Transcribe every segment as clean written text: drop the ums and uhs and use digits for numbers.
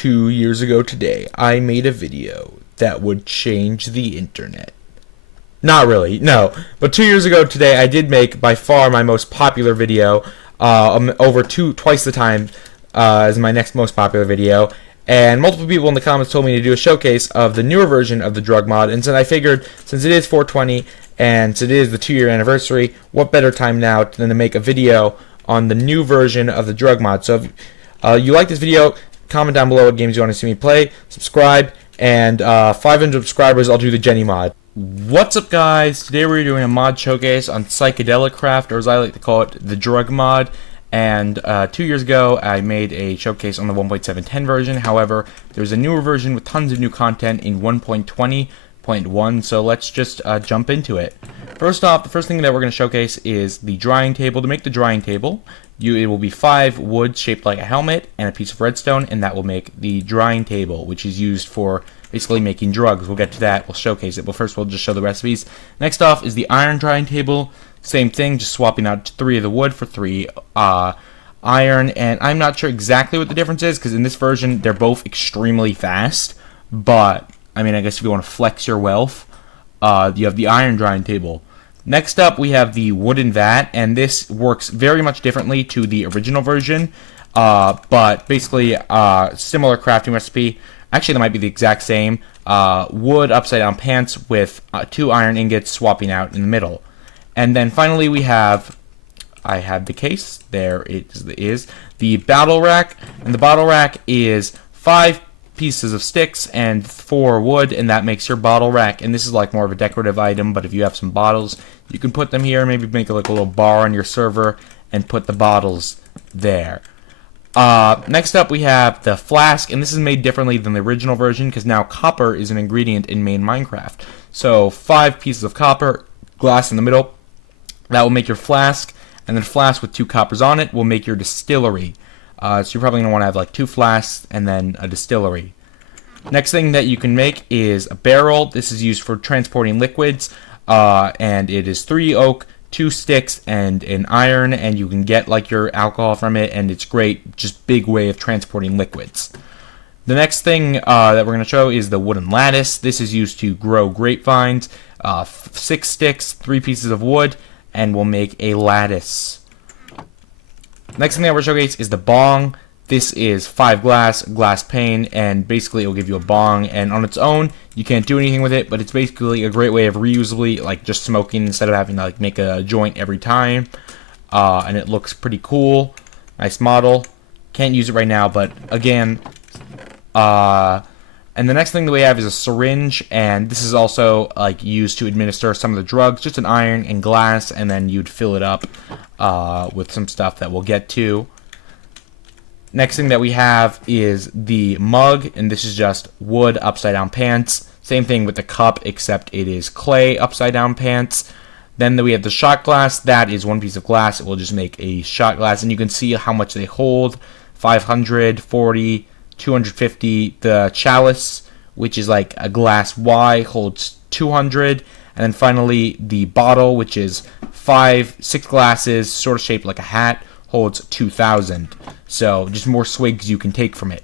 2 years ago today, I made a video that would change the internet. Not really, no. But 2 years ago today, I did make by far my most popular video, over twice the time as my next most popular video. And multiple people in the comments told me to do a showcase of the newer version of the drug mod. And so I figured, since it is 420 and since it is the 2-year anniversary, what better time now than to make a video on the new version of the drug mod. So if you like this video, comment down below what games you want to see me play, subscribe, and 500 subscribers, I'll do the Jenny mod. What's up, guys? Today we're doing a mod showcase on Psychedelic Craft, or as I like to call it, the drug mod. And 2 years ago, I made a showcase on the 1.710 version. However, there's a newer version with tons of new content in 1.20.1, so let's just jump into it. First off, the first thing that we're going to showcase is the drying table. To make the drying table, it will be 5 wood shaped like a helmet and a piece of redstone, and that will make the drying table, which is used for basically making drugs. We'll get to that, we'll showcase it, but first we'll just show the recipes. Next off is the iron drying table. Same thing, just swapping out 3 of the wood for 3 iron, and I'm not sure exactly what the difference is, because in this version they're both extremely fast, but I mean, I guess if you want to flex your wealth, you have the iron drying table. Next up, we have the wooden vat, and this works very much differently to the original version, but basically similar crafting recipe. Actually, that might be the exact same. Wood upside down pants with 2 iron ingots swapping out in the middle. And then finally I have the case. There it is. The battle rack, and the battle rack is 5 pieces of sticks and 4 wood, and that makes your bottle rack. And this is like more of a decorative item, but if you have some bottles, you can put them here. Maybe make like a little bar on your server and put the bottles there. Next up, we have the flask, and this is made differently than the original version because now copper is an ingredient in main Minecraft. So 5 pieces of copper, glass in the middle, that will make your flask, and then flask with 2 coppers on it will make your distillery. So you're probably going to want to have like 2 flasks and then a distillery. Next thing that you can make is a barrel. This is used for transporting liquids, and it is 3 oak, 2 sticks, and an iron, and you can get like your alcohol from it, and it's great, just big way of transporting liquids. The next thing that we're going to show is the wooden lattice. This is used to grow grapevines. 6 sticks, 3 pieces of wood, and we'll make a lattice. Next thing that we're showcase is the bong. This is 5 glass pane, and basically it will give you a bong, and on its own you can't do anything with it, but it's basically a great way of reusably like just smoking instead of having to like make a joint every time. And it looks pretty cool. Nice model. Can't use it right now, but again, and the next thing that we have is a syringe, and this is also like used to administer some of the drugs, just an iron and glass, and then you'd fill it up with some stuff that we'll get to. Next thing that we have is the mug, and this is just wood upside down pants. Same thing with the cup, except it is clay upside down pants. Then we have the shot glass. That is 1 piece of glass. It will just make a shot glass, and you can see how much they hold. 500, 40, 250. The chalice, which is like a glass Y, holds 200. And then finally the bottle, which is 6 glasses, sort of shaped like a hat, holds 2,000. So just more swigs you can take from it.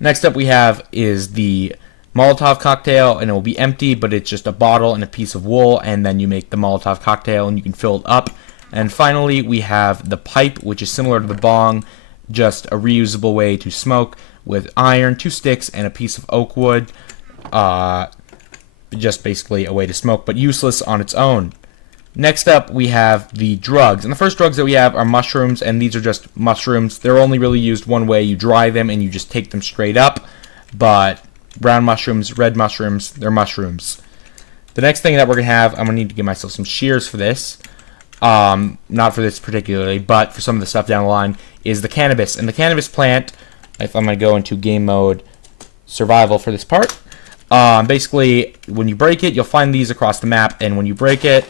Next up we have is the Molotov cocktail, and it will be empty, but it's just a bottle and a piece of wool, and then you make the Molotov cocktail and you can fill it up. And finally we have the pipe, which is similar to the bong, just a reusable way to smoke with iron, 2 sticks, and a piece of oak wood. Just basically a way to smoke, but useless on its own. Next up, we have the drugs. And the first drugs that we have are mushrooms, and these are just mushrooms. They're only really used one way. You dry them, and you just take them straight up. But brown mushrooms, red mushrooms, they're mushrooms. The next thing that we're going to have, I'm going to need to give myself some shears for this. Not for this particularly, but for some of the stuff down the line, is the cannabis. And the cannabis plant, if I'm going to go into game mode survival for this part, basically, when you break it, you'll find these across the map, and when you break it,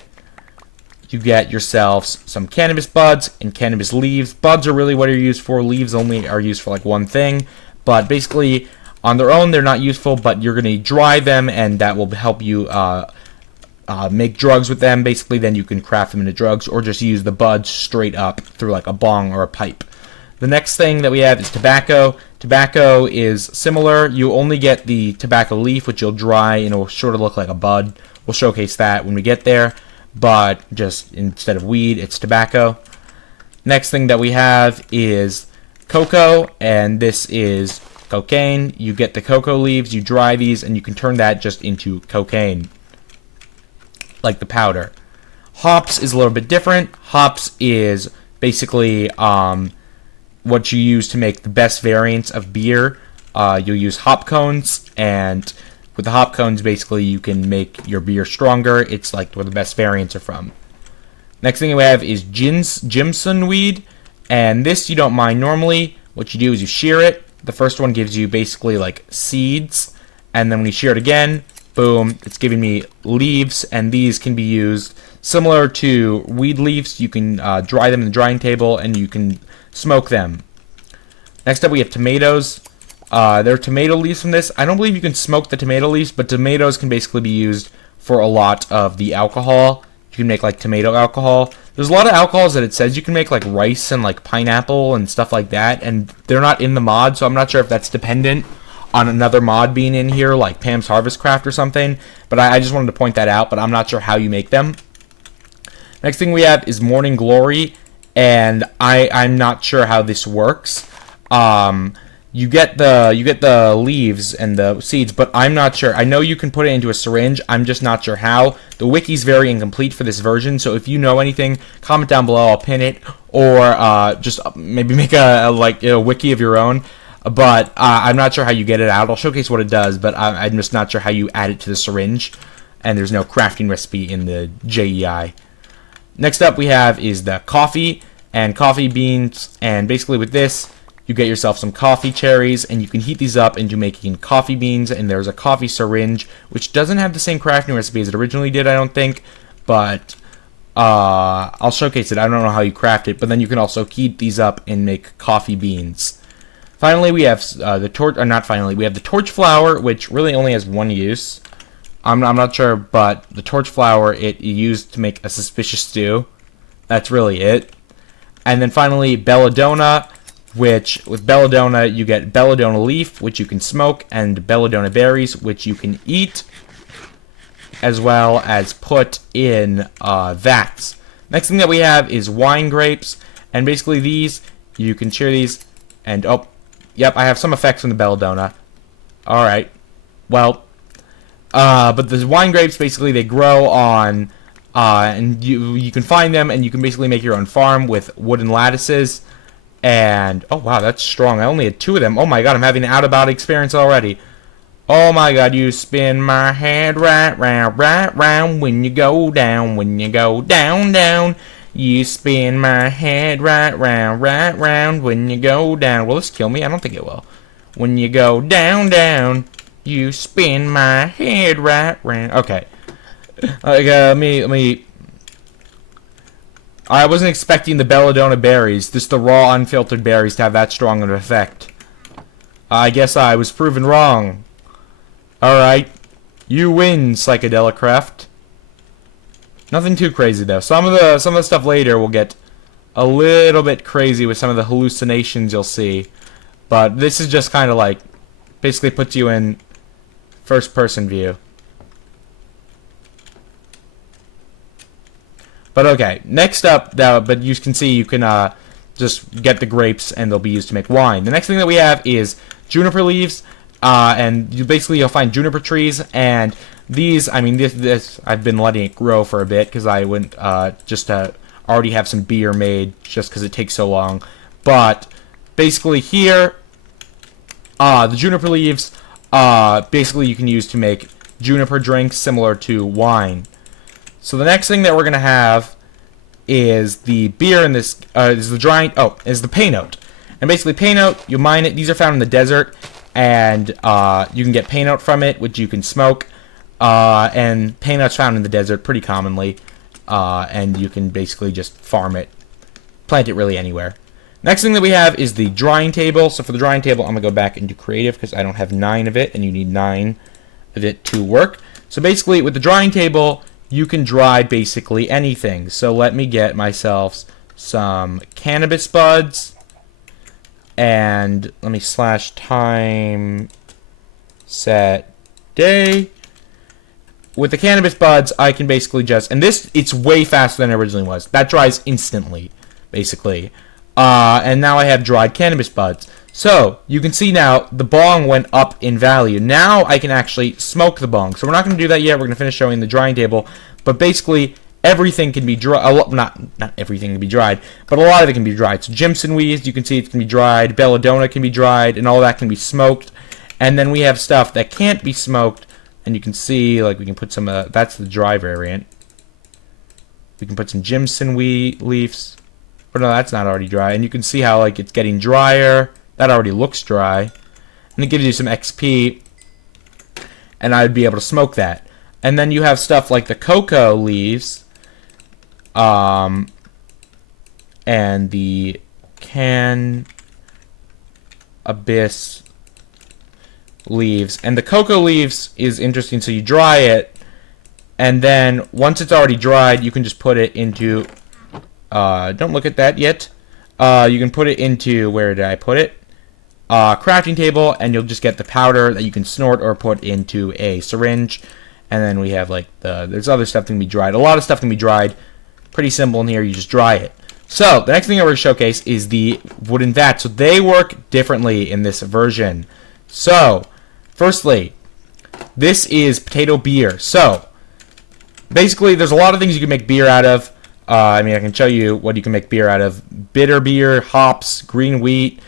you get yourselves some cannabis buds and cannabis leaves. Buds are really what are used for. Leaves only are used for like one thing. But basically, on their own, they're not useful, but you're going to dry them, and that will help you make drugs with them. Basically, then you can craft them into drugs, or just use the buds straight up through like a bong or a pipe. The next thing that we have is tobacco. Tobacco is similar. You only get the tobacco leaf, which you'll dry and it'll sort of look like a bud. We'll showcase that when we get there, but just instead of weed, it's tobacco. Next thing that we have is cocoa, and this is cocaine. You get the cocoa leaves, you dry these, and you can turn that just into cocaine, like the powder. Hops is a little bit different. Hops is basically what you use to make the best variants of beer. You'll use hop cones, and with the hop cones, basically, you can make your beer stronger. It's like where the best variants are from. Next thing we have is Jimson weed, and this you don't mind normally. What you do is you shear it. The first one gives you basically like seeds, and then when you shear it again, boom, it's giving me leaves, and these can be used similar to weed leaves. You can dry them in the drying table, and you can smoke them. Next up, we have tomatoes. There are tomato leaves from this. I don't believe you can smoke the tomato leaves, but tomatoes can basically be used for a lot of the alcohol. You can make like tomato alcohol. There's a lot of alcohols that it says you can make, like rice and like pineapple and stuff like that, and they're not in the mod, so I'm not sure if that's dependent on another mod being in here, like Pam's Harvest Craft or something. But I just wanted to point that out, but I'm not sure how you make them. Next thing we have is Morning Glory, and I'm not sure how this works. You get the leaves and the seeds, but I'm not sure. I know you can put it into a syringe. I'm just not sure how. The wiki's very incomplete for this version, so if you know anything, comment down below. I'll pin it, or just maybe make a wiki of your own. But I'm not sure how you get it out. I'll showcase what it does, but I'm just not sure how you add it to the syringe. And there's no crafting recipe in the JEI. Next up we have is the coffee and coffee beans, and basically with this, you get yourself some coffee cherries, and you can heat these up into making coffee beans, and there's a coffee syringe, which doesn't have the same crafting recipe as it originally did, I don't think, but I'll showcase it. I don't know how you craft it, but then you can also heat these up and make coffee beans. Finally, we have we have the torch flower, which really only has one use. I'm not sure, but the torch flower, it used to make a suspicious stew. That's really it. And then finally, belladonna, which with belladonna you get belladonna leaf, which you can smoke, and belladonna berries, which you can eat, as well as put in vats. Next thing that we have is wine grapes, and basically these, you can shear these, and oh, yep, I have some effects from the belladonna. Alright, well, but the wine grapes, basically they grow on, and you can find them, and you can basically make your own farm with wooden lattices. And, oh wow, that's strong. I only had 2 of them. Oh my god, I'm having an out-of-body experience already. Oh my god, you spin my head right round when you go down, down. You spin my head right round when you go down. Will this kill me? I don't think it will. When you go down, you spin my head right round. Okay. Let me... I wasn't expecting the belladonna berries, just the raw, unfiltered berries, to have that strong of an effect. I guess I was proven wrong. Alright. You win, Psychedelic Craft. Nothing too crazy, though. Some of the stuff later will get a little bit crazy with some of the hallucinations you'll see. But this is just kind of like, basically puts you in first-person view. But okay, next up, but you can see you can just get the grapes and they'll be used to make wine. The next thing that we have is juniper leaves, and you'll find juniper trees, and these, I mean, this I've been letting it grow for a bit because I wouldn't just already have some beer made just because it takes so long. But basically here, the juniper leaves, basically you can use to make juniper drinks similar to wine. So the next thing that we're gonna have is the beer in this is the painote. And basically painote, you mine it. These are found in the desert, and you can get painote from it, which you can smoke. And painote's found in the desert pretty commonly, and you can basically just farm it, plant it really anywhere. Next thing that we have is the drying table. So for the drying table, I'm gonna go back and do creative because I don't have 9 of it, and you need 9 of it to work. So basically, with the drying table, you can dry basically anything. So let me get myself some cannabis buds. And let me slash time set day. With the cannabis buds, I can basically just, and this, it's way faster than it originally was. That dries instantly, basically. And now I have dried cannabis buds. So, you can see now, the bong went up in value. Now I can actually smoke the bong. So we're not going to do that yet. We're going to finish showing the drying table. But basically, everything can be dried. Not everything can be dried, but a lot of it can be dried. So Jimson weeds, you can see it can be dried. Belladonna can be dried, and all that can be smoked. And then we have stuff that can't be smoked. And you can see, like, we can put some, that's the dry variant. We can put some Jimson wheat leaves. But no, that's not already dry. And you can see how, like, it's getting drier. That already looks dry. And it gives you some XP. And I'd be able to smoke that. And then you have stuff like the cocoa leaves. And the cannabis leaves. And the cocoa leaves is interesting, so you dry it, and then once it's already dried, you can just put it into, don't look at that yet, you can put it into, where did I put it? Crafting table, and you'll just get the powder that you can snort or put into a syringe. And then we have, like, there's other stuff that can be dried. A lot of stuff can be dried. Pretty simple in here, you just dry it. So, the next thing I'm going to showcase is the wooden vat. So, they work differently in this version. So, firstly, this is potato beer. So, basically, there's a lot of things you can make beer out of. I mean, I can show you what you can make beer out of. Bitter beer, hops, green wheat,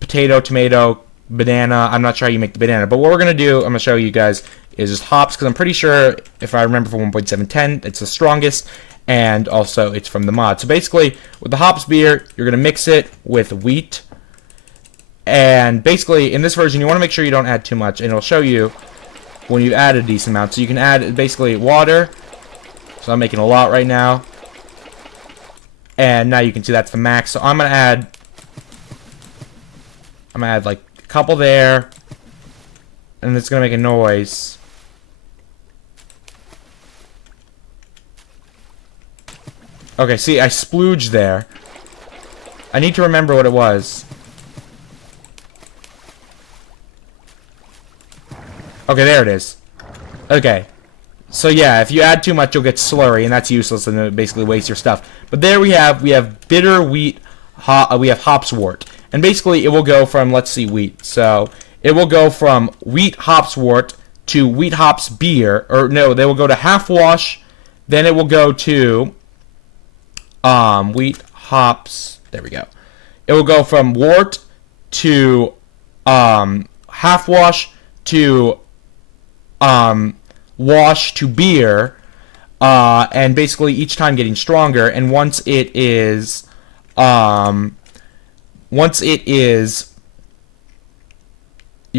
potato, tomato, banana. I'm not sure how you make the banana. But what we're going to do, I'm going to show you guys, is just hops. Because I'm pretty sure, if I remember from 1.710, it's the strongest. And also, it's from the mod. So, basically, with the hops beer, you're going to mix it with wheat. And basically, in this version, you want to make sure you don't add too much. And it'll show you when you've added a decent amount. So you can add, basically, water. So I'm making a lot right now. And now you can see that's the max. So I'm going to add, like, a couple there. And it's going to make a noise. Okay, see, I splooged there. I need to remember what it was. Okay, there it is. Okay. So yeah, if you add too much, you'll get slurry, and that's useless, and it basically wastes your stuff. But there we have bitter wheat, we have hops wort. And basically, it will go from, let's see, wheat. So, it will go from wheat hops wort to wheat hops beer. Or, no, they will go to half wash. Then it will go to wheat hops, there we go. It will go from wort to half wash to wash to beer, and basically each time getting stronger. And once it is, you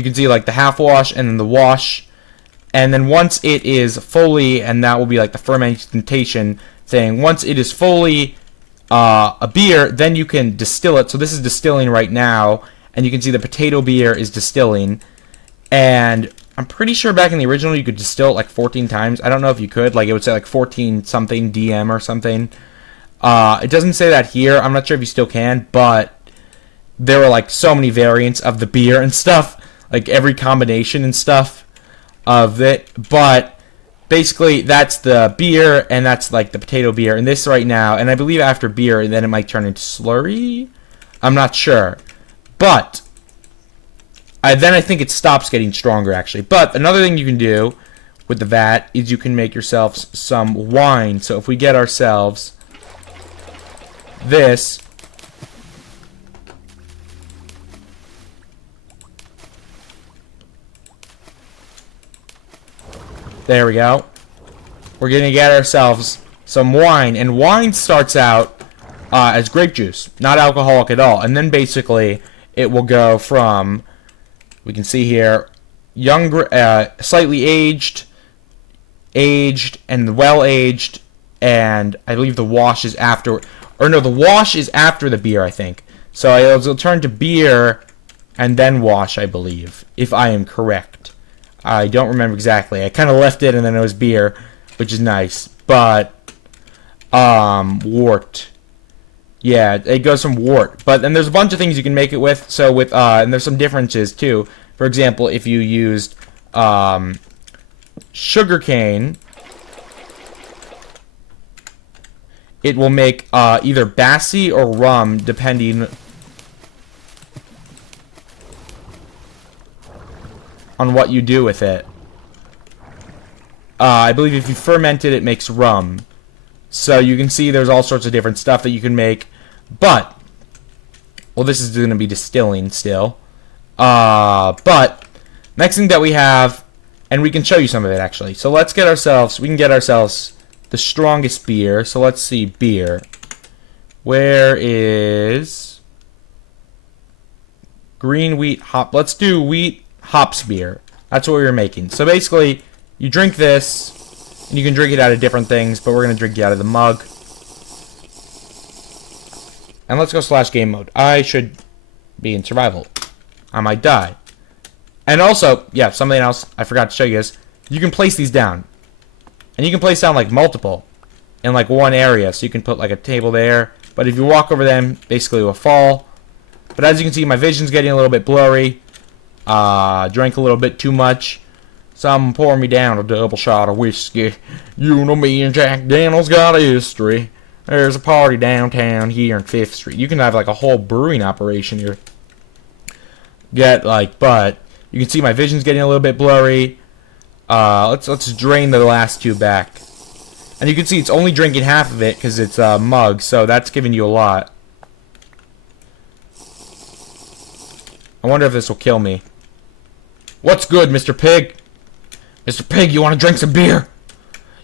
can see like the half wash and then the wash, and then once it is fully, and that will be like the fermentation thing. Once it is fully a beer, then you can distill it. So this is distilling right now, and you can see the potato beer is distilling. And I'm pretty sure back in the original you could distill it like 14 times. I don't know if you could. Like, it would say like 14 something DM or something. It doesn't say that here. I'm not sure if you still can, but there were like so many variants of the beer and stuff. Like every combination and stuff of it. But basically, that's the beer, and that's like the potato beer. And this right now, and I believe after beer, then it might turn into slurry. I'm not sure. But then I think it stops getting stronger, actually. But another thing you can do with the vat is you can make yourself some wine. So if we get ourselves this, there we go. We're going to get ourselves some wine. And wine starts out as grape juice, not alcoholic at all. And then basically it will go from, we can see here, young, slightly aged, and well-aged, and I believe the wash is after, or no, the wash is after the beer, I think. So it'll turn to beer and then wash, I believe, if I am correct. I don't remember exactly. I kind of left it and then it was beer, which is nice. But, wort. Yeah, it goes from wort. But then there's a bunch of things you can make it with. So with and there's some differences too. For example, if you used sugarcane, it will make either Bassi or rum, depending on what you do with it. I believe if you ferment it, it makes rum. So you can see there's all sorts of different stuff that you can make. But, well, this is going to be distilling still. But, next thing that we have, and we can show you some of it actually. So let's get ourselves, we can get ourselves the strongest beer. So let's see, beer. Where is green wheat hop? Let's do wheat hops beer. That's what we were making. So basically, you drink this, and you can drink it out of different things, but we're going to drink it out of the mug. And let's go / game mode. I should be in survival. I might die. And also, yeah, something else I forgot to show you guys. You can place these down. And you can place down like multiple in like one area. So you can put like a table there. But if you walk over them, basically it will fall. But as you can see, my vision's getting a little bit blurry. Drank a little bit too much. Someone pour me down a double shot of whiskey. You know me and Jack Daniels got a history. There's a party downtown here on 5th Street. You can have like a whole brewing operation here. But you can see my vision's getting a little bit blurry. Let's drain the last two back. And you can see it's only drinking half of it because it's a mug, so that's giving you a lot. I wonder if this will kill me. What's good, Mr. Pig? Mr. Pig, you want to drink some beer?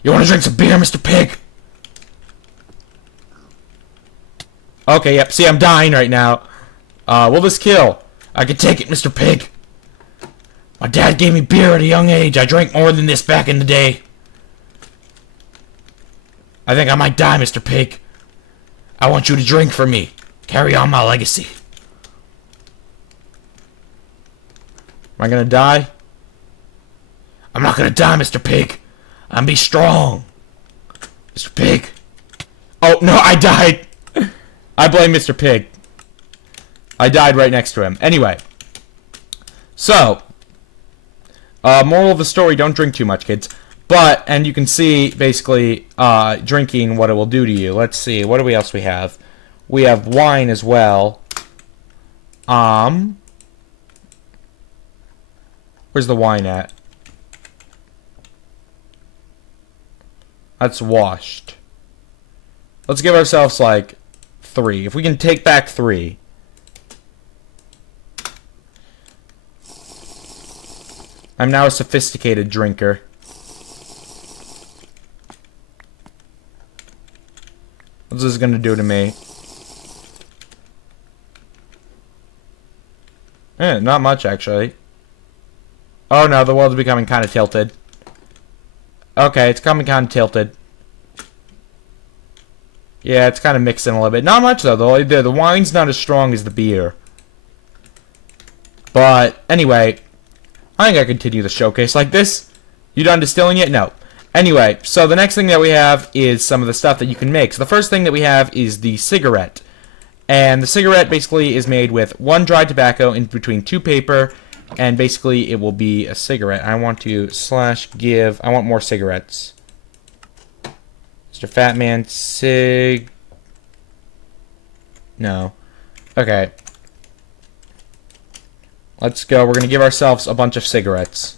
You want to drink some beer, Mr. Pig? Okay, yep. See, I'm dying right now. Will this kill? I can take it, Mr. Pig. My dad gave me beer at a young age. I drank more than this back in the day. I think I might die, Mr. Pig. I want you to drink for me. Carry on my legacy. Am I gonna die? I'm not gonna die, Mr. Pig. I'm be strong. Mr. Pig. Oh, no, I died. I blame Mr. Pig. I died right next to him. Anyway. So. Moral of the story, don't drink too much, kids. But, and you can see, basically, drinking, what it will do to you. Let's see, what else we have? We have wine as well. Where's the wine at? That's washed. Let's give ourselves, like, 3. If we can take back 3. I'm now a sophisticated drinker. What's this gonna do to me? Not much, actually. Oh no, the world's becoming kind of tilted. Okay, it's coming kind of tilted. Yeah, it's kind of mixing a little bit. Not much, though. The wine's not as strong as the beer. But, anyway, I think I continue the showcase like this. You done distilling yet? No. Anyway, so the next thing that we have is some of the stuff that you can make. So the first thing that we have is the cigarette. And the cigarette basically is made with 1 dried tobacco in between 2 paper. And basically it will be a cigarette. I want to /give. I want more cigarettes. Mr. Fatman, cig. No. Okay. Let's go. We're going to give ourselves a bunch of cigarettes.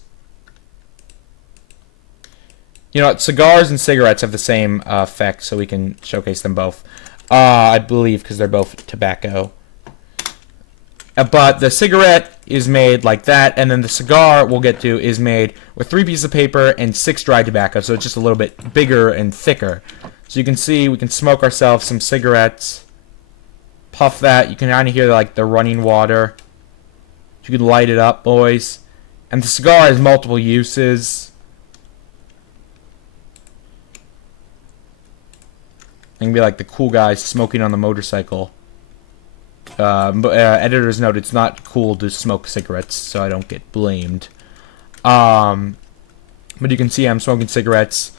You know what? Cigars and cigarettes have the same effect, so we can showcase them both. I believe, because they're both tobacco. But the cigarette is made like that, and then the cigar we'll get to is made with 3 pieces of paper and 6 dried tobacco, so it's just a little bit bigger and thicker. So you can see we can smoke ourselves some cigarettes, puff that. You can kind of hear like the running water. You can light it up, boys. And the cigar has multiple uses. You can be like the cool guy smoking on the motorcycle. Editor's note, it's not cool to smoke cigarettes, so I don't get blamed. But you can see I'm smoking cigarettes,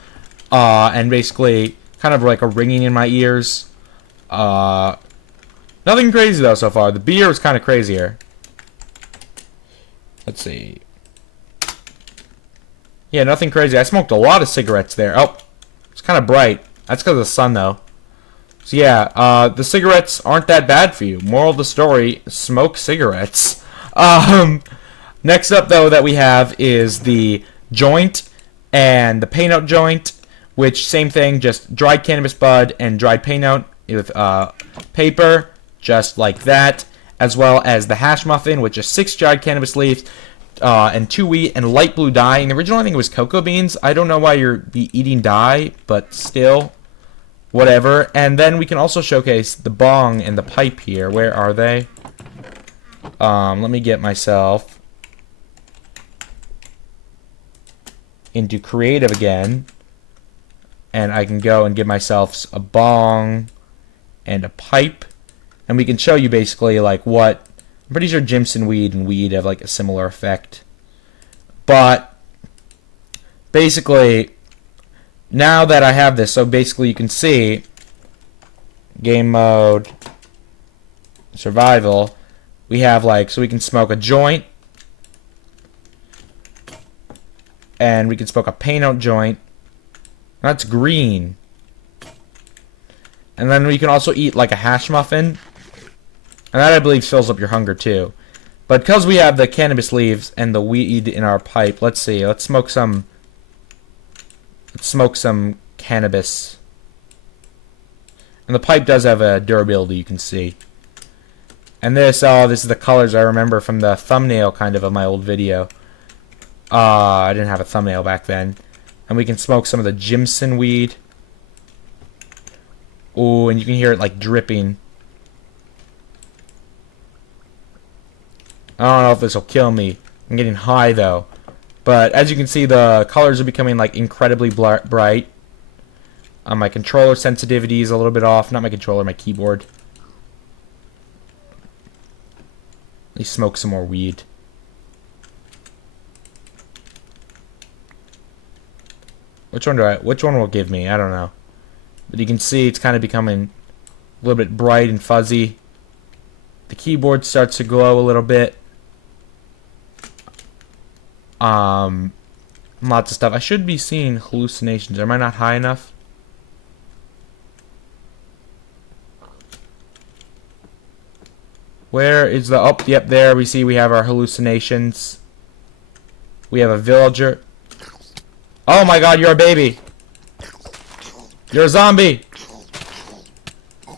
and basically kind of like a ringing in my ears. Nothing crazy though so far. The beer was kind of crazier. Let's see. Yeah, nothing crazy. I smoked a lot of cigarettes there. Oh, it's kind of bright. That's because of the sun though. So yeah, the cigarettes aren't that bad for you. Moral of the story, smoke cigarettes. Next up though that we have is the joint and the paint out joint, which same thing, just dried cannabis bud and dried paint out with paper, just like that, as well as the hash muffin, which is 6 dried cannabis leaves and 2 wheat and light blue dye. And the original, I think it was cocoa beans. I don't know why you're eating dye, but still, whatever. And then we can also showcase the bong and the pipe here. Where are they? Let me get myself into creative again, and I can go and give myself a bong and a pipe, and we can show you basically like what I'm pretty sure Jimson weed and weed have like a similar effect, but basically now that I have this, so basically you can see game mode, survival, we have like, so we can smoke a joint, and we can smoke a paint out joint. That's green. And then we can also eat like a hash muffin. And that, I believe, fills up your hunger too. But because we have the cannabis leaves and the weed in our pipe, let's see. Let's smoke some cannabis. And the pipe does have a durability, you can see. And this is the colors I remember from the thumbnail kind of my old video. I didn't have a thumbnail back then. And we can smoke some of the Jimson weed. Ooh, and you can hear it like dripping. I don't know if this will kill me. I'm getting high though. But as you can see, the colors are becoming like incredibly bright. My controller sensitivity is a little bit off. Not my controller, my keyboard. Let me smoke some more weed. Which one will give me? I don't know. But you can see it's kind of becoming a little bit bright and fuzzy. The keyboard starts to glow a little bit. Lots of stuff. I should be seeing hallucinations. Am I not high enough? Where is the... Oh, yep, there we see we have our hallucinations. We have a villager. Oh my god, you're a baby. You're a zombie.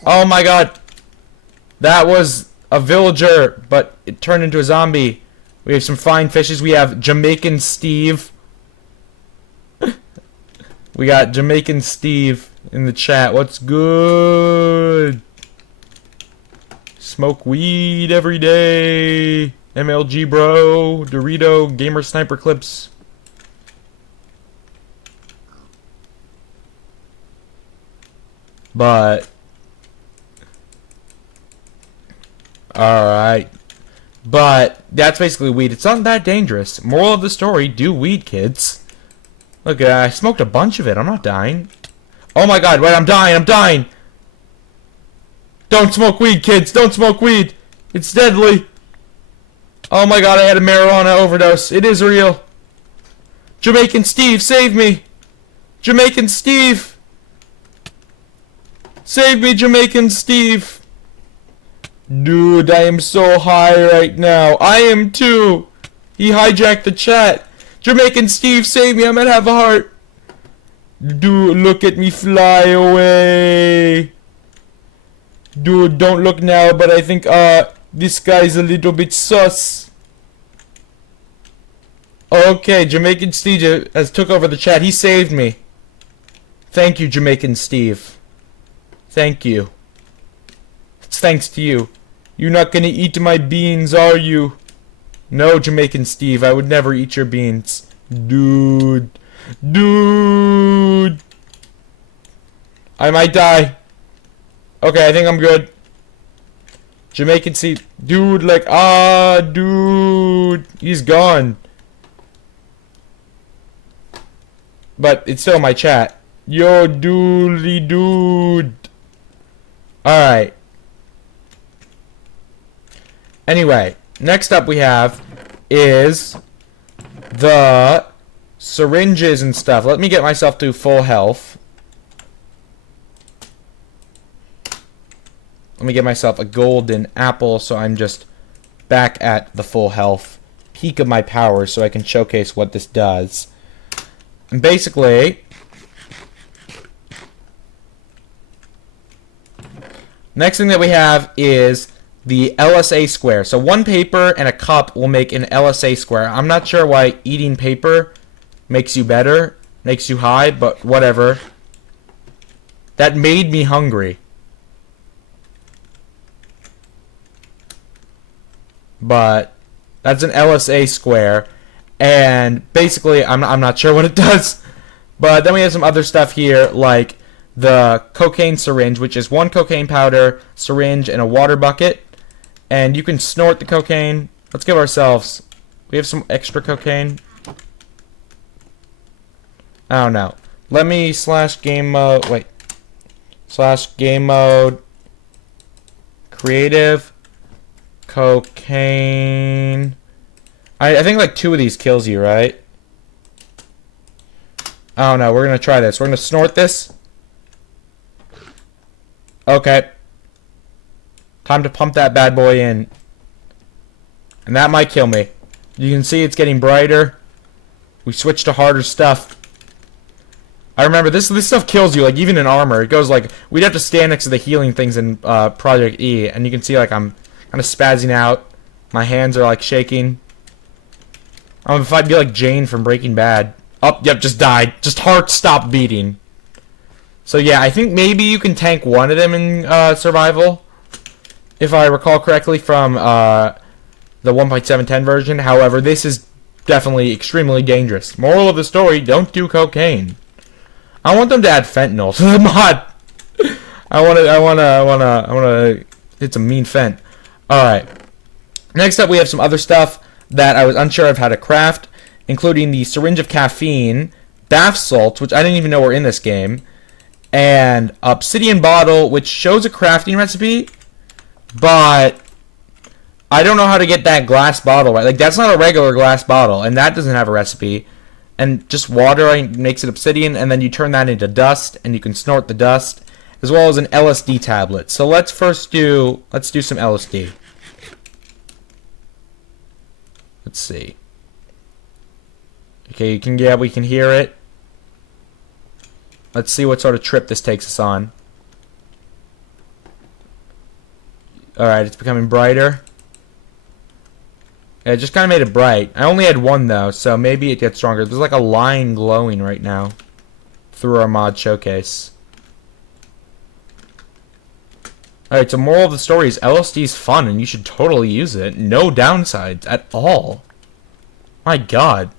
Oh my god. That was a villager, but it turned into a zombie. We have some fine fishes. We have Jamaican Steve. We got Jamaican Steve in the chat. What's good? Smoke weed every day. MLG bro. Dorito. Gamer Sniper Clips. But alright. But that's basically weed. It's not that dangerous. Moral of the story, do weed, kids. Look, I smoked a bunch of it. I'm not dying. Oh my god, wait, I'm dying. Don't smoke weed, kids. Don't smoke weed. It's deadly. Oh my god, I had a marijuana overdose. It is real. Jamaican Steve, save me. Jamaican Steve. Save me, Jamaican Steve. Dude, I am so high right now. I am too. He hijacked the chat. Jamaican Steve, save me. I might have a heart. Dude, look at me fly away. Dude, don't look now, but I think, this guy's a little bit sus. Okay, Jamaican Steve has took over the chat. He saved me. Thank you, Jamaican Steve. Thank you. It's thanks to you. You're not gonna eat my beans, are you? No, Jamaican Steve, I would never eat your beans. Dude. Dude. I might die. Okay, I think I'm good. Jamaican Steve. Dude, like, dude. He's gone. But it's still in my chat. Yo, doodly dude. Alright. Anyway, next up we have is the syringes and stuff. Let me get myself to full health. Let me get myself a golden apple so I'm just back at the full health peak of my powers so I can showcase what this does. And basically, next thing that we have is the LSA square. So one paper and a cup will make an LSA square. I'm not sure why eating paper makes you better, makes you high, but whatever. That made me hungry. But that's an LSA square, and basically I'm not sure what it does. But then we have some other stuff here, like the cocaine syringe, which is one cocaine powder, syringe, and a water bucket, and you can snort the cocaine. Let's give ourselves, we have some extra cocaine. I don't know. Let me / game mode, wait, / game mode, creative, cocaine. I think like 2 of these kills you, right? I don't know. We're going to try this. We're going to snort this. Okay. Time to pump that bad boy in. And that might kill me. You can see it's getting brighter. We switched to harder stuff. I remember this stuff kills you, like even in armor. It goes like, we'd have to stand next to the healing things in Project E, and you can see like I'm kind of spazzing out. My hands are like shaking. If I'd be like Jane from Breaking Bad. Oh, yep, just died. Just heart stopped beating. So yeah, I think maybe you can tank one of them in survival, if I recall correctly from the 1.710 version. However, this is definitely extremely dangerous. Moral of the story, don't do cocaine. I want them to add fentanyl to the mod. I wanna hit some mean fent. Alright. Next up we have some other stuff that I was unsure of how to craft, including the syringe of caffeine, bath salts, which I didn't even know were in this game, and obsidian bottle, which shows a crafting recipe, but I don't know how to get that glass bottle right. Like, that's not a regular glass bottle, and that doesn't have a recipe. And just water makes it obsidian, and then you turn that into dust, and you can snort the dust, as well as an LSD tablet. So let's do some LSD. Let's see. Okay, we can hear it. Let's see what sort of trip this takes us on. Alright, it's becoming brighter. Yeah, it just kind of made it bright. I only had one though, so maybe it gets stronger. There's like a line glowing right now through our mod showcase. Alright, so moral of the story is LSD is fun and you should totally use it. No downsides at all. My god.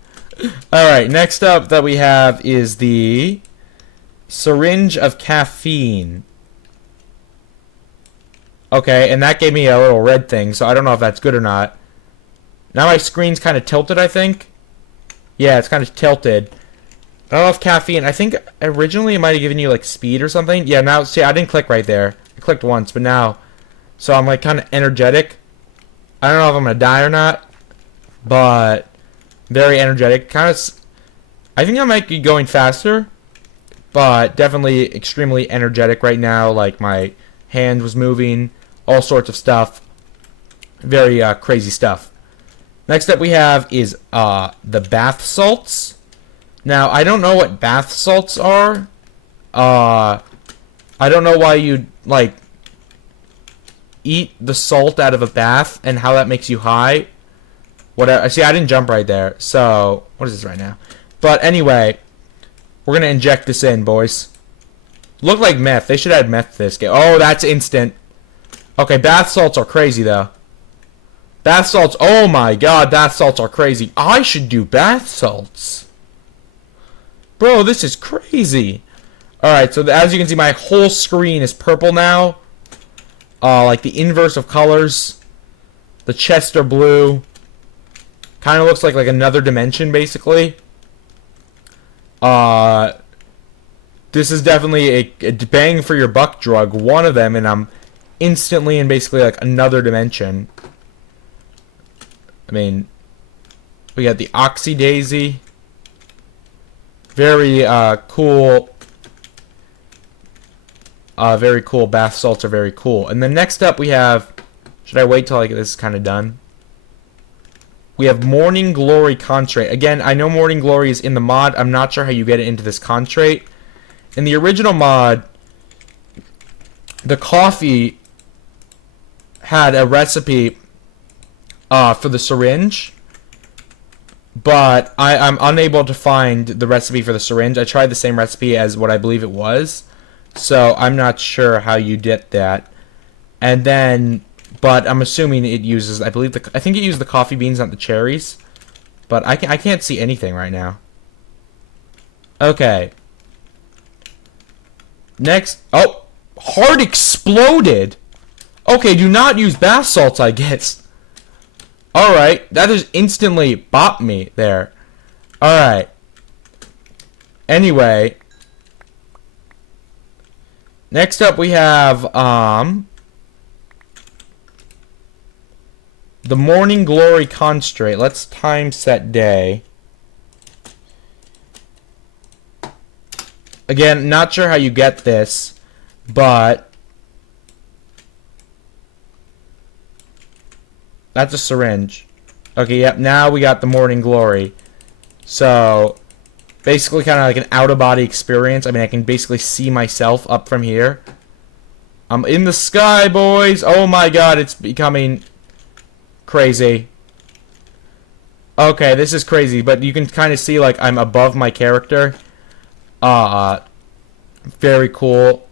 Alright, next up that we have is the syringe of caffeine. Okay, and that gave me a little red thing, so I don't know if that's good or not. Now my screen's kind of tilted, I think. Yeah, it's kind of tilted. I don't know if caffeine, I think originally it might have given you like speed or something. Yeah, now, see, I didn't click right there. I clicked once, but now, so I'm like kind of energetic. I don't know if I'm going to die or not, but very energetic. Kind of, I think I might be going faster, but definitely extremely energetic right now. Like my hand was moving, all sorts of stuff. Very crazy stuff. Next up we have is the bath salts. Now, I don't know what bath salts are. I don't know why you'd, like, eat the salt out of a bath and how that makes you high. Whatever. See, I didn't jump right there. So, what is this right now? But anyway, we're going to inject this in, boys. Look like meth. They should add meth to this game. Oh, that's instant. Okay, bath salts are crazy, though. Bath salts, oh my god, bath salts are crazy. I should do bath salts. Bro, this is crazy. Alright, so as you can see, my whole screen is purple now. Like the inverse of colors. The chests are blue. Kind of looks like another dimension, basically. This is definitely a bang for your buck drug. One of them, and I'm instantly in basically like another dimension. I mean, we got the Oxy Daisy. Very cool. Very cool. Bath salts are very cool. And then next up we have... Should I wait till like this is kind of done? We have Morning Glory Concentrate. Again, I know Morning Glory is in the mod. I'm not sure how you get it into this concentrate. In the original mod, the coffee had a recipe for the syringe, but I'm unable to find the recipe for the syringe. I tried the same recipe as what I believe it was, so I'm not sure how you get that. And then, but I'm assuming it uses, I think it used the coffee beans, not the cherries, but I can't see anything right now. Okay. Next, oh, heart exploded. Okay, do not use bath salts, I guess. Alright, that just instantly bopped me there. Alright. Anyway. Next up we have, the Morning Glory Concentrate. Let's time set day. Again, not sure how you get this, but that's a syringe. Okay, yep, now we got the Morning Glory. So, basically kind of like an out-of-body experience. I mean, I can basically see myself up from here. I'm in the sky, boys! Oh my god, it's becoming crazy. Okay, this is crazy, but you can kind of see, like, I'm above my character. Very cool.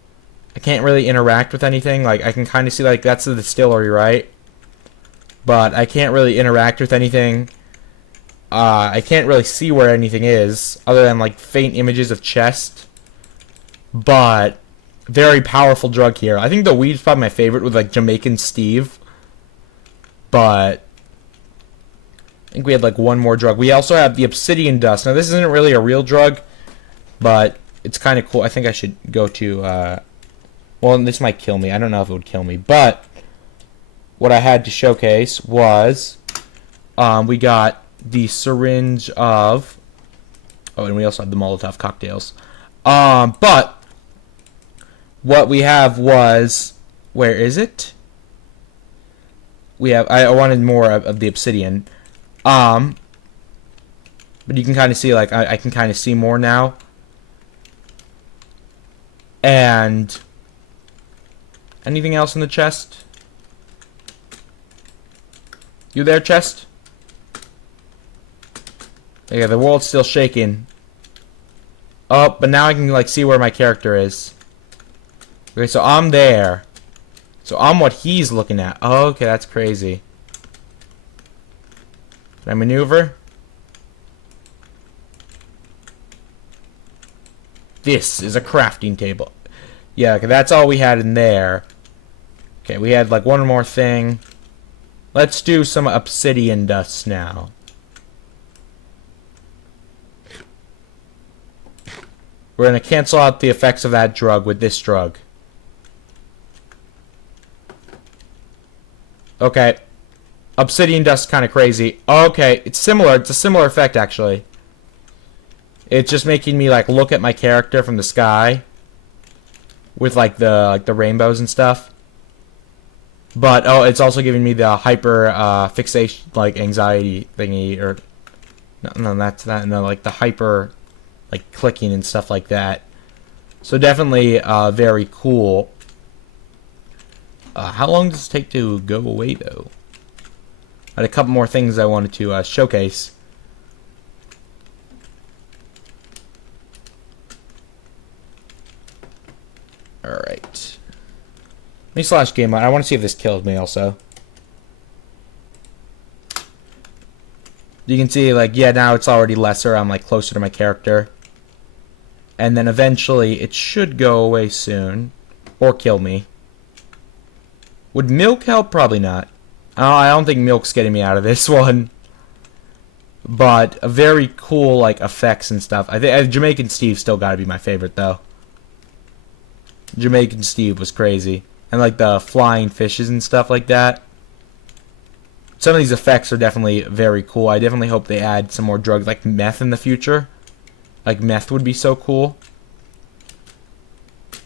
I can't really interact with anything. Like, I can kind of see, like, that's the distillery, right? But I can't really interact with anything. I can't really see where anything is, other than, like, faint images of chest. But, very powerful drug here. I think the weed's probably my favorite with, like, Jamaican Steve. But, I think we had, like, one more drug. We also have the obsidian dust. Now, this isn't really a real drug, but it's kind of cool. I think I should go to, well, this might kill me. I don't know if it would kill me. But what I had to showcase was we got the syringe of... Oh, and we also have the Molotov cocktails. But what we have was... Where is it? We have... I wanted more of the obsidian. But you can kind of see, like, I can kind of see more now. And anything else in the chest? You there, chest? Yeah, the world's still shaking. Oh, but now I can, like, see where my character is. Okay, so I'm there. So I'm what he's looking at. Oh, okay, that's crazy. Can I maneuver? This is a crafting table. Yeah, okay, that's all we had in there. Okay, we had like one more thing. Let's do some obsidian dust now. We're going to cancel out the effects of that drug with this drug. Okay. Obsidian dust kind of crazy. Okay, it's similar. It's a similar effect, actually. It's just making me, like, look at my character from the sky. With, like, the rainbows and stuff. But, oh, it's also giving me the hyper, fixation, like, anxiety thingy, or... No, that's that. No, like, the hyper, like, clicking and stuff like that. So, definitely, very cool. How long does it take to go away, though? I had a couple more things I wanted to, showcase. Alright. Let me slash game mode. I want to see if this kills me also. You can see, like, yeah, now it's already lesser. I'm, like, closer to my character. And then eventually it should go away soon. Or kill me. Would milk help? Probably not. I don't think milk's getting me out of this one. But a very cool, like, effects and stuff. I think Jamaican Steve still got to be my favorite, though. Jamaican Steve was crazy. And, like, the flying fishes and stuff like that. some of these effects are definitely very cool. I definitely hope they add some more drugs like meth in the future. Like meth would be so cool.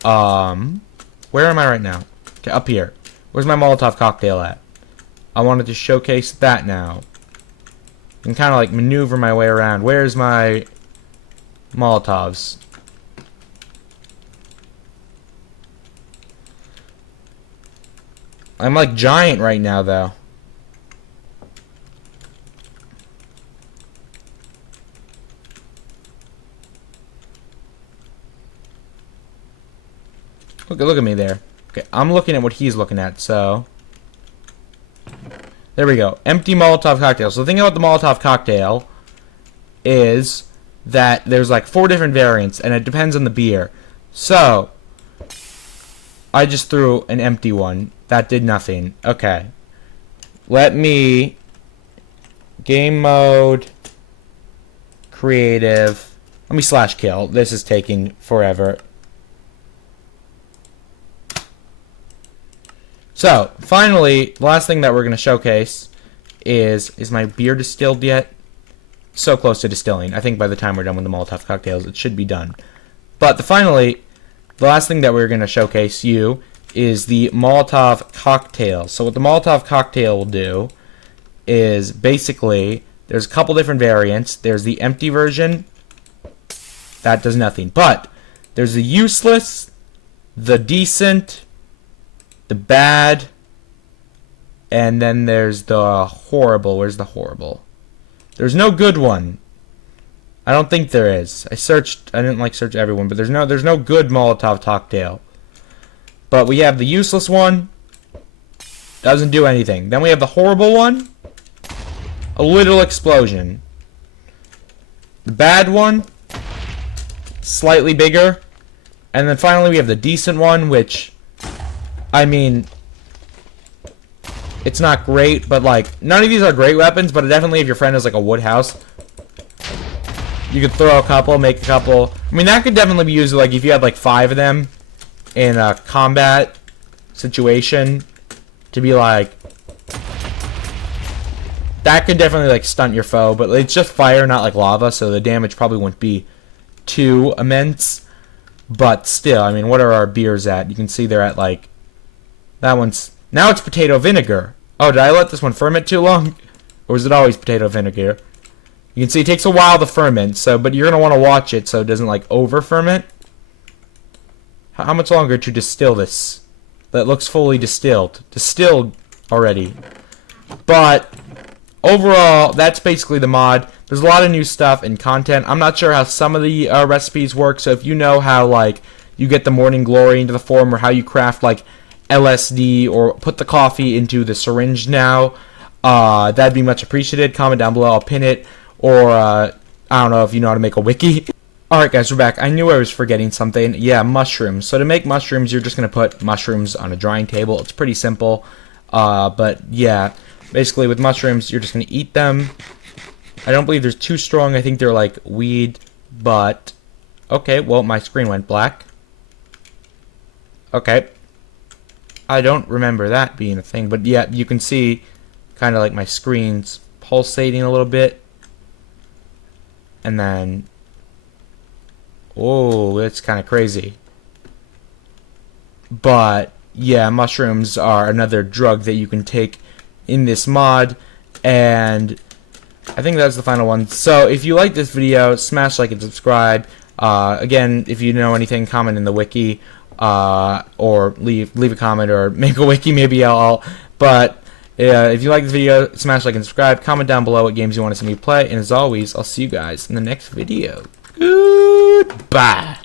Where am I right now? Okay, up here. Where's my Molotov cocktail at? I wanted to showcase that now. And kind of like maneuver my way around. Where's my Molotovs? I'm like giant right now though. Look at me there. Okay, I'm looking at what he's looking at, so there we go. Empty Molotov cocktail. So the thing about the Molotov cocktail is that there's like 4 different variants, and it depends on the beer. So I just threw an empty one. That did nothing. Okay. Let me game mode creative. Let me slash kill. This is taking forever. So, finally, the last thing that we're going to showcase is my beer distilled yet? So close to distilling. I think by the time we're done with the Molotov cocktails, it should be done. But the last thing that we're going to showcase you is the Molotov cocktail. So what the Molotov cocktail will do is basically, there's a couple different variants. There's the empty version. That does nothing. But there's the useless, the decent, the bad, and then there's the horrible. Where's the horrible? There's no good one. I don't think there is. I didn't like search everyone, but there's no good Molotov cocktail. But we have the useless one. Doesn't do anything. Then we have the horrible one. A little explosion. The bad one. Slightly bigger. And then finally we have the decent one, which, I mean, it's not great, but like, none of these are great weapons, but definitely if your friend has like a wood house, you could throw a couple, make a couple. I mean, that could definitely be used like if you had like 5 of them in a combat situation, to be like, that could definitely like stunt your foe, but it's just fire, not like lava, so the damage probably wouldn't be too immense. But still, I mean, what are our beers at? You can see they're at like, that one's, now it's potato vinegar. Oh, did I let this one ferment too long? Or is it always potato vinegar? You can see it takes a while to ferment, so, but you're going to want to watch it so it doesn't like over ferment. How much longer to distill this? That looks fully distilled. Distilled already. But overall, that's basically the mod. There's a lot of new stuff and content. I'm not sure how some of the recipes work, so if you know how like you get the morning glory into the form, or how you craft like LSD or put the coffee into the syringe now, that'd be much appreciated. Comment down below, I'll pin it. Or I don't know if you know how to make a wiki. Alright guys, we're back. I knew I was forgetting something. Yeah, mushrooms. So to make mushrooms, you're just going to put mushrooms on a drying table. It's pretty simple. But yeah, basically with mushrooms, you're just going to eat them. I don't believe they're too strong. I think they're like weed, but okay, well, my screen went black. Okay. I don't remember that being a thing, but yeah, you can see kind of like my screen's pulsating a little bit. And then, oh, it's kind of crazy. But yeah, mushrooms are another drug that you can take in this mod, and I think that's the final one. So if you like this video, smash like and subscribe. Again, if you know anything, comment in the wiki, or leave a comment or make a wiki. Maybe but if you like this video, smash like and subscribe. Comment down below what games you want to see me play. And as always, I'll see you guys in the next video. Goodbye.